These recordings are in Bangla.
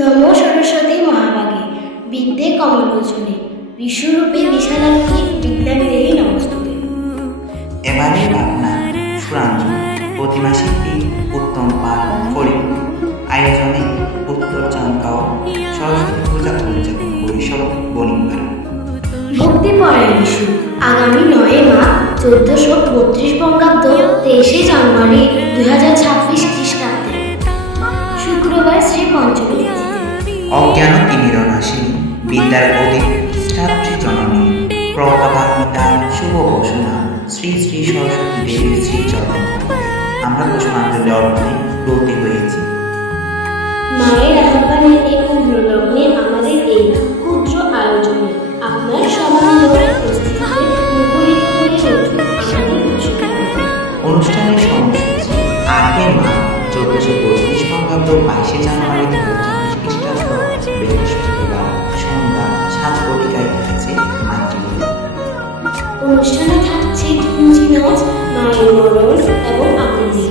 নমো সরস্বতী মহাভাগে বিদ্যে কমলোচনে বিশ্বরূপে বিশালাক্ষী বিদ্যাঙ্গেয়ী নমস্তুতে। এবারে ভাবনা সুরাঞ্জন প্রতিমাশিল্পী উত্তম পাল ফরিদপুর আয়োজনে উত্তর চাঁদগাঁও সরস্বতী পূজা উদযাপন পরিষদ বণিকপাড়া। ভক্তিপরায়ণ ইস্যু আগামী 9 মাঘ 1432 বঙ্গাব্দ 23 জানুয়ারি 2026 খ্রিস্টাব্দে শুক্রবার শ্রী পঞ্চমী তিথিতে অজ্ঞান তিমিরনাশিনী বিদ্যার অধিষ্ঠাত্রী জননী প্রজ্ঞাপান্বিতার শুভ ঘোষণা শ্রী শ্রী সরস্বতী দেবীর শ্রীচরণ আমরা পুষ্পাঞ্জলি অর্পণে ব্রতী হয়েছি। মায়ের আহ্বানে এই পূর্ণলগ্নে আমাদের এই ক্ষুদ্র আয়োজনে আপনার সম্মিলিত উপস্থিতিতে মুখরিত হয়ে উঠুন আমাদের উৎসব। অনুষ্ঠানের সময়সূচি 8 মার্চ 1432 বঙ্গাব্দ 22 জানুয়ারি 2026 খ্রিস্টাব্দ বৃহস্পতিবার সন্ধ্যা 7 ঘটিকায় থাকছে মাতৃপূজা। অনুষ্ঠানে থাকছে ধুমঝি নাচ, মায়ের বরণ এবং আকুতি।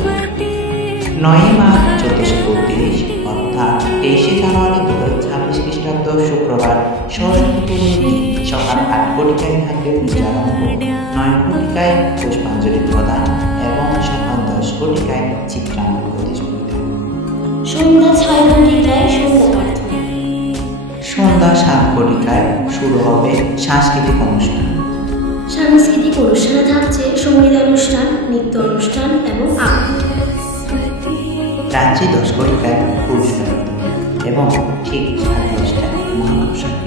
9 মার্চ 1432 অর্থাৎ 23 জানুয়ারি 2026 খ্রিস্টাব্দ শুক্রবার সরস্বতী পূর্ণিমার দিন সকাল 8 ঘটিকায় থাকবে পূজারম্ভ, 9 ঘটিকায় পুষ্পাঞ্জলি প্রদান এবং সকাল 10 ঘটিকায় চিত্রাঙ্কন প্রতিযোগিতা। সন্ধ্যা 6 ঘটিকায় সন্ধ্যা প্রার্থনা। সন্ধ্যা 7 ঘটিকায় শুরু হবে সাংস্কৃতিক অনুষ্ঠান। সাংস্কৃতিক অনুষ্ঠানে থাকছে সঙ্গীতানুষ্ঠান, নৃত্য অনুষ্ঠান এবং আবৃত্তি। রাত্রি 10 ঘটিকায় পুরস্কার বিতরণ এবং ঠিক 10টায় মহাপুরস্কার।